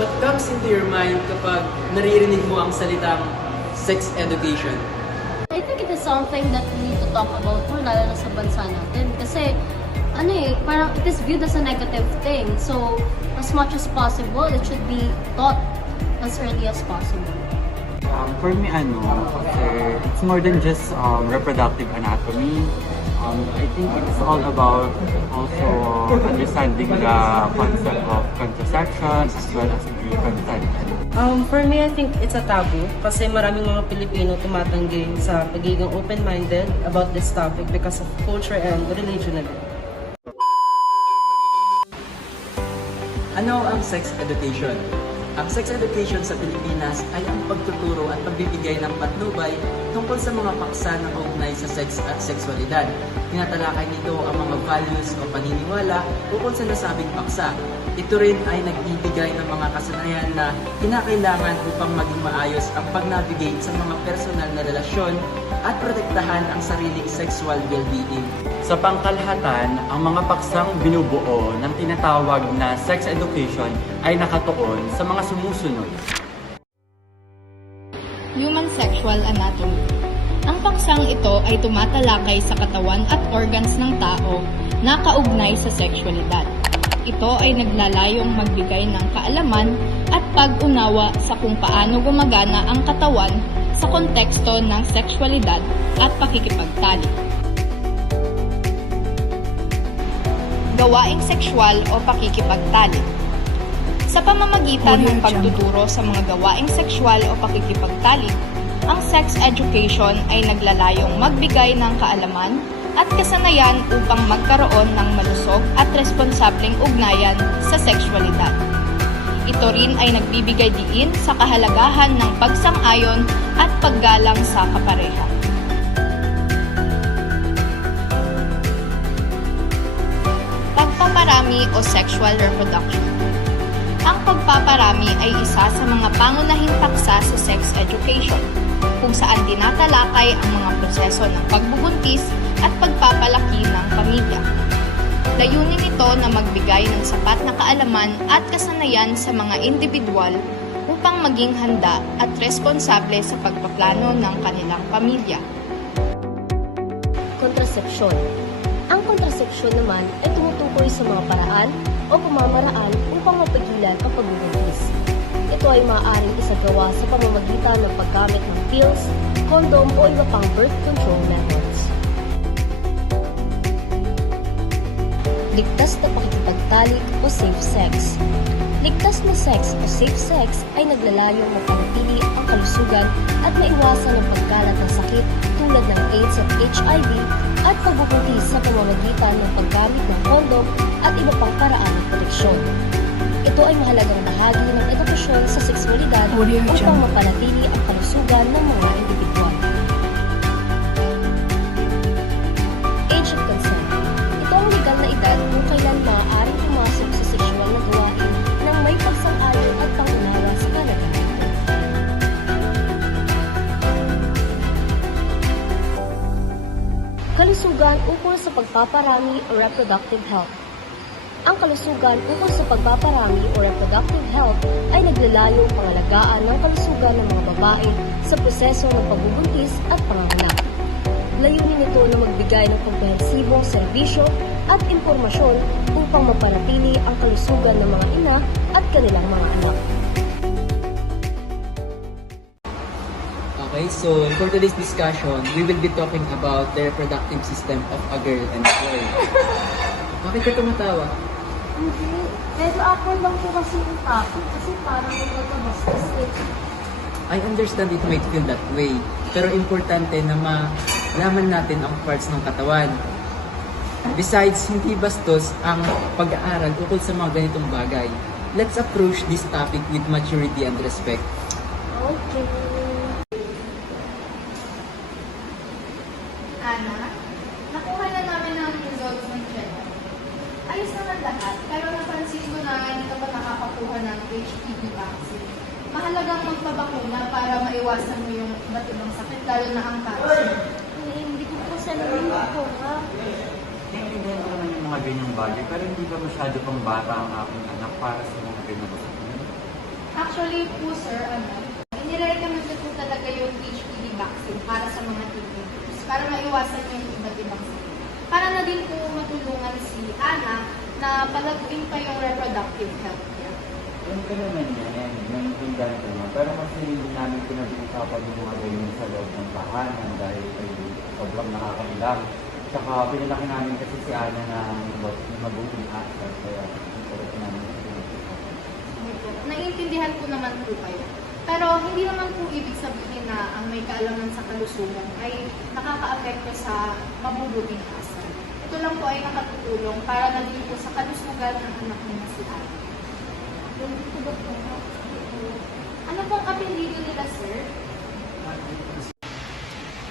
What comes into your mind kapag naririnig mo ang salitang sex education? I think it is something that we need to talk about more lalo na sa bansa natin. Kasi, ano eh, parang it is viewed as a negative thing. So, as much as possible, it should be taught as early as possible. Um, for me, ano, kasi it's more than just um, reproductive anatomy. Um, I think it's all about also understanding the concept of contraception as well as the consent. Um, for me, I think it's a taboo kasi maraming mga Pilipino tumatanggi sa pagiging open-minded about this topic because of culture and religion na. Ano ang sex education? Ang sex education sa Pilipinas ay ang pagtuturo at pagbibigay ng patnubay tungkol sa mga paksa na kaugnay sa sex at sexualidad. Tinatalakay nito ang mga values o paniniwala ukol sa nasabing paksa. Ito rin ay nagbibigay ng mga kasanayan na kinakailangan upang maging maayos ang pag-navigate sa mga personal na relasyon at protektahan ang sariling sexual well-being. Sa pangkalahatan, ang mga paksang binubuo ng tinatawag na sex education ay nakatuon sa mga sumusunod. Human Sexual Anatomy. Ang paksang ito ay tumatalakay sa katawan at organs ng tao na kaugnay sa sexualidad. Ito ay naglalayong magbigay ng kaalaman at pag-unawa sa kung paano gumagana ang katawan sa konteksto ng sexualidad at pakikipagtalik. Gawaing sexual o pakikipagtalik. Sa pamamagitan ng pagtuturo sa mga gawaing sexual o pakikipagtalik, ang sex education ay naglalayong magbigay ng kaalaman at kasanayan upang magkaroon ng malusog at responsableng ugnayan sa sexualidad. Ito rin ay nagbibigay diin sa kahalagahan ng pagsang-ayon at paggalang sa kapareha. Pagpaparami o sexual reproduction. Ang pagpaparami ay isa sa mga pangunahing paksa sa sex education, kung saan tinatalakay ang mga proseso ng pagbubuntis at pagpapalaki ng pamilya. Layunin nito na magbigay ng sapat na kaalaman at kasanayan sa mga individual upang maging handa at responsable sa pagpaplano ng kanilang pamilya. Kontrasepsyon. Ang kontrasepsyon naman ay tumutukoy sa mga paraan o pamamaraan upang mapigilan ang pagbubuntis. Ito ay maaaring isagawa sa pamamagitan ng paggamit ng pills, kondom o iba pang birth control methods. Ligtas na pakikipagtalik o safe sex. Ligtas na sex o safe sex ay naglalayong mapanatili ang kalusugan at maiwasan ang pagkalat ng sakit tulad ng AIDS at HIV at pagbubuntis sa pamamagitan ng paggamit ng kondom at iba pang paraan ng proteksyon. Ito ay mahalagang bahagi ng edukasyon sa sexualidad upang mapanatili ang kalusugan ng mga individual. Kalusugan ukol sa pagpaparami o reproductive health. Ang kalusugan ukol sa pagpaparami o reproductive health ay naglalayong pangalagaan ng kalusugan ng mga babae sa proseso ng pagbubuntis at panganganak. Layunin nito na magbigay ng komprehensibong serbisyo at impormasyon upang mapanatili ang kalusugan ng mga ina at kanilang mga anak. Okay, so for today's discussion, we will be talking about the reproductive system of a girl and a boy. Bakit ka tumatawa? Hindi. Medyo awkward lang po kasi yung topic kasi parang magkakabastos eh. I understand it might feel that way, pero importante na malaman natin ang parts ng katawan. Besides, hindi bastos ang pag-aaral ukol sa mga ganitong bagay. Let's approach this topic with maturity and respect. Okay. Ana, nakuha na namin ang results ng check. Ayos naman lahat, pero napansin ko na hindi ka pa nakakakuha ng HPV vaccine. Mahalagang magpabakuna para maiwasan mo yung iba't ibang na ang cancer. Hindi ko po sa namin ako ha. Naiintindihan ko naman yung mga ganyang bagay, pero hindi ba masyado pang bata ang aking anak para sa mga ganyang sakit? Actually po, sir, ano, inirecommend ko po talaga yung HPV vaccine para sa mga teenagers para maiwasan yung iba't ibang sakit. Para na din po matulungan si Ana na palaguin pa yung reproductive health. Yung ko naman yan, naiintindihan ko na. Pero kasi hindi namin pinag-uusapan yung mga ganyan sa loob ng tahanan dahil ay sobrang nakakailang. Tsaka pinalaki namin kasi si Ana na ng mabuting actor, kaya hindi ko namin pinag-uusapan. Naiintindihan ko naman po kayo. Pero hindi naman po ibig sabihin na ang may kaalaman sa kalusugan ay nakakaapekto sa mabubuting asal. Ito lang po ay nakatutulong para na din po sa kalusugan ng anak niya si Ana. Ano pong apelido nila, sir?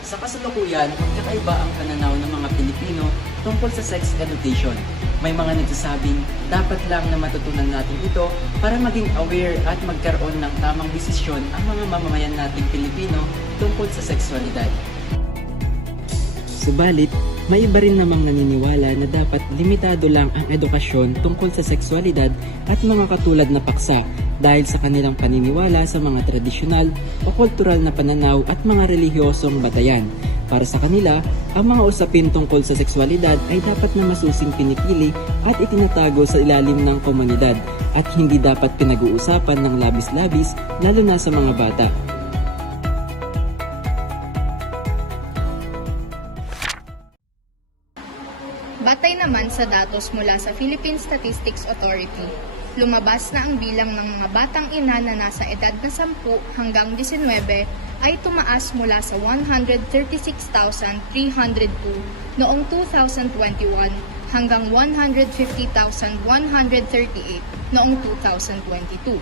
Sa kasalukuyan, magkakaiba ang pananaw ng mga Pilipino tungkol sa sex education. May mga nagsasabing dapat lang na matutunan natin ito para maging aware at magkaroon ng tamang desisyon ang mga mamamayan nating Pilipino tungkol sa sexualidad. Subalit, may iba rin namang naniniwala na dapat limitado lang ang edukasyon tungkol sa sexualidad at mga katulad na paksa dahil sa kanilang paniniwala sa mga tradisyonal o kultural na pananaw at mga relihiyosong batayan. Para sa kanila, ang mga usapin tungkol sa sexualidad ay dapat na masusing pinipili at itinatago sa ilalim ng komunidad at hindi dapat pinag-uusapan ng labis-labis lalo na sa mga bata. Sa datos mula sa Philippine Statistics Authority, lumabas na ang bilang ng mga batang ina na nasa edad na 10 hanggang 19 ay tumaas mula sa 136,302 noong 2021 hanggang 150,138 noong 2022.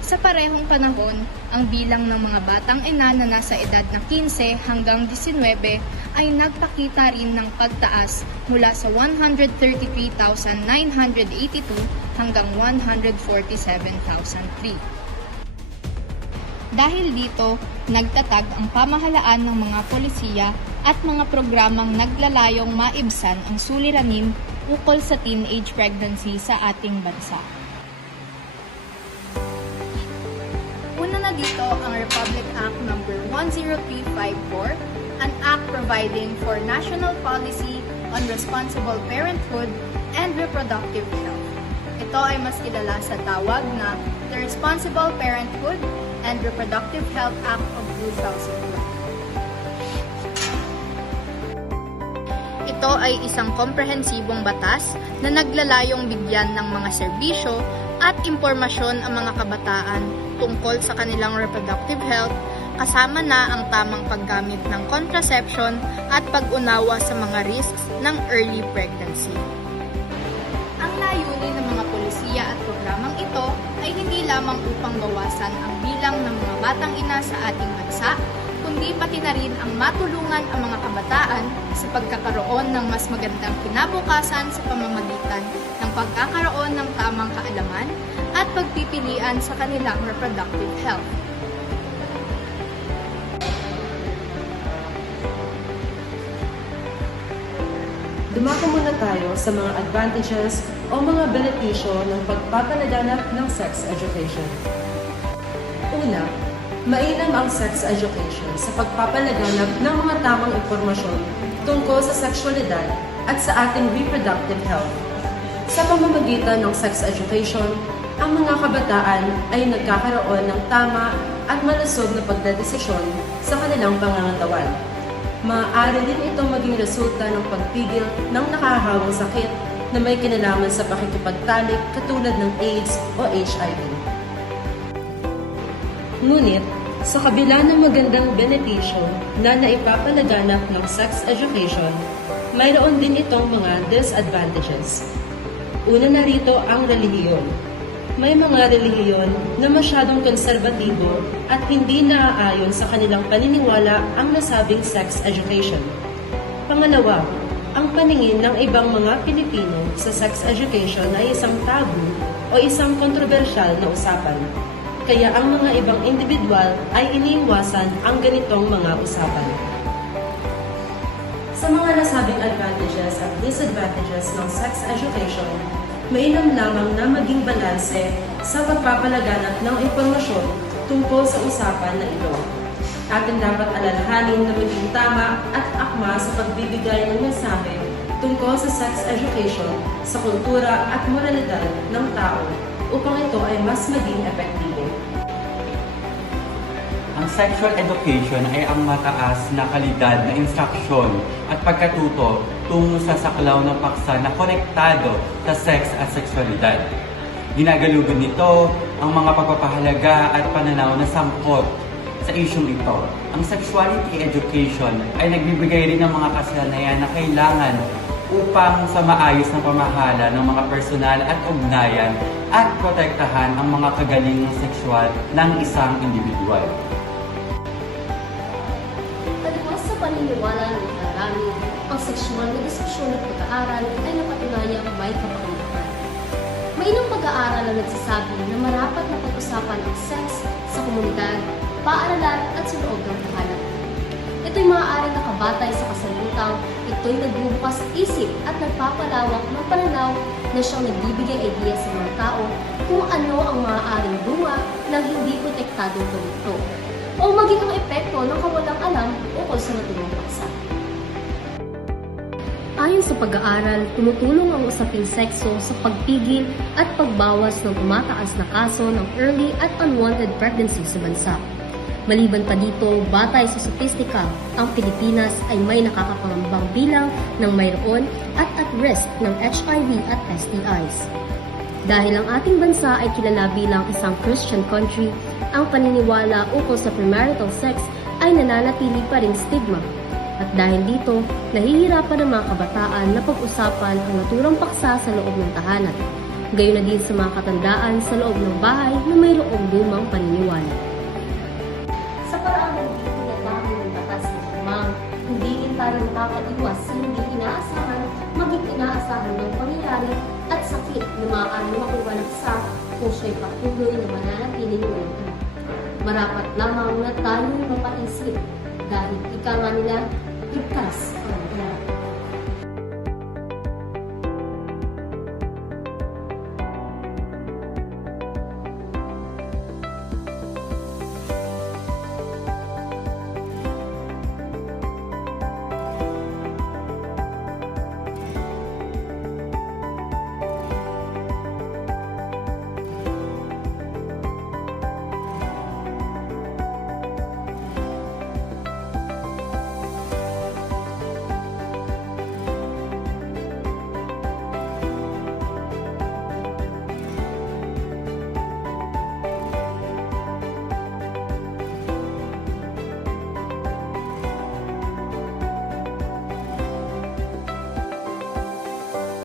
Sa parehong panahon, ang bilang ng mga batang ina na nasa edad na 15 hanggang 19 ay nagpakita rin ng pagtaas mula sa 133,982 hanggang 147,003. Dahil dito, nagtatag ang pamahalaan ng mga polisiya at mga programang naglalayong maibsan ang suliranin ukol sa teenage pregnancy sa ating bansa. Una na dito ang Republic Act No. 10354, an act providing for national policy on responsible parenthood and reproductive health. Ito ay mas kilala sa tawag na the Responsible Parenthood and Reproductive Health Act of 2001. Ito ay isang komprehensibong batas na naglalayong bigyan ng mga serbisyo at impormasyon ang mga kabataan tungkol sa kanilang reproductive health kasama na ang tamang paggamit ng contraception at pag-unawa sa mga risks ng early pregnancy. Ang layunin ng mga polisiya at programang ito ay hindi lamang upang bawasan ang bilang ng mga batang ina sa ating bansa, kundi pati na rin ang matulungan ang mga kabataan sa pagkakaroon ng mas magandang kinabukasan sa pamamagitan ng pagkakaroon ng tamang kaalaman at pagpipilian sa kanilang reproductive health. Dumako muna tayo sa mga advantages o mga benepisyo ng pagpapalaganap ng sex education. Una, mainam ang sex education sa pagpapalaganap ng mga tamang impormasyon tungkol sa sexualidad at sa ating reproductive health. Sa pamamagitan ng sex education, ang mga kabataan ay nagkakaroon ng tama at malusog na pagdedesisyon sa kanilang pangangatawan. Maaari din ito maging resulta ng pagpigil ng nakahawang sakit na may kinalaman sa pakikipagtalik katulad ng AIDS o HIV. Ngunit, sa kabila ng magandang benepisyo na naipapalaganap ng sex education, mayroon din itong mga disadvantages. Una na rito ang relihiyon. May mga relihiyon na masyadong konserbatibo at hindi naaayon sa kanilang paniniwala ang nasabing sex education. Pangalawa, ang paningin ng ibang mga Pilipino sa sex education ay isang tabu o isang kontrobersyal na usapan. Kaya ang mga ibang individual ay iniiwasan ang ganitong mga usapan. Sa mga nasabing advantages at disadvantages ng sex education, mainam lamang na maging balanse sa pagpapalaganap ng impormasyon tungkol sa usapan na ito. Atin dapat alalahanin na maging tama at akma sa pagbibigay ng mensahe tungkol sa sex education sa kultura at moralidad ng tao upang ito ay mas maging epektibo. Ang sexual education ay ang mataas na kalidad na instruksyon at pagkatuto tungo sa saklaw ng paksa na konektado sa sex at sexualidad. Ginagalugan nito ang mga pagpapahalaga at pananaw na sangkot sa isyong ito. Ang sexuality education ay nagbibigay rin ng mga kasanayan na kailangan upang sa maayos na pamahala ng mga personal at ugnayan at protektahan ang mga kagalingang sexual ng isang individual. Taliwas sa paniniwala ng marami, sexual na diskusyon at pag-aaral ay napatunayang may kapakanan. May ilang pag-aaral na nagsasabi na marapat na pag-usapan ang sex sa komunidad, paaralan at sa loob ng tahanan. Ito'y maaaring nakabatay sa kasalutang, ito'y nagbubukas isip at nagpapalawak ng pananaw na siyang nagbibigay idea sa mga tao kung ano ang maaaring bunga ng hindi protektadong produkto o maging ang epekto ng kawalang alam ukol sa naturang paksa. Ayon sa pag-aaral, tumutulong ang usaping sekso sa pagpigil at pagbawas ng tumataas na kaso ng early at unwanted pregnancy sa bansa. Maliban pa dito, batay sa statistika, ang Pilipinas ay may nakakapangambang bilang ng mayroon at at risk ng HIV at STIs. Dahil ang ating bansa ay kilala bilang isang Christian country, ang paniniwala ukol sa premarital sex ay nananatili pa ring stigma. At dahil dito, nahihirapan ang mga kabataan na pag-usapan ang naturang paksa sa loob ng tahanan. Gayon na din sa mga katandaan sa loob ng bahay na mayroong lumang paniniwala. Sa paraan ng hindi tinatawag ng batas ng lamang, hindi rin tayo makakaiwas sa hindi inaasahan, maging inaasahan ng pangyayari at sakit na maaaring makuwalag sa kung siya'y patuloy na mananatiling ulit. Marapat lamang na tayo mapaisip dahil ika nga nila, ligtas ang lahat.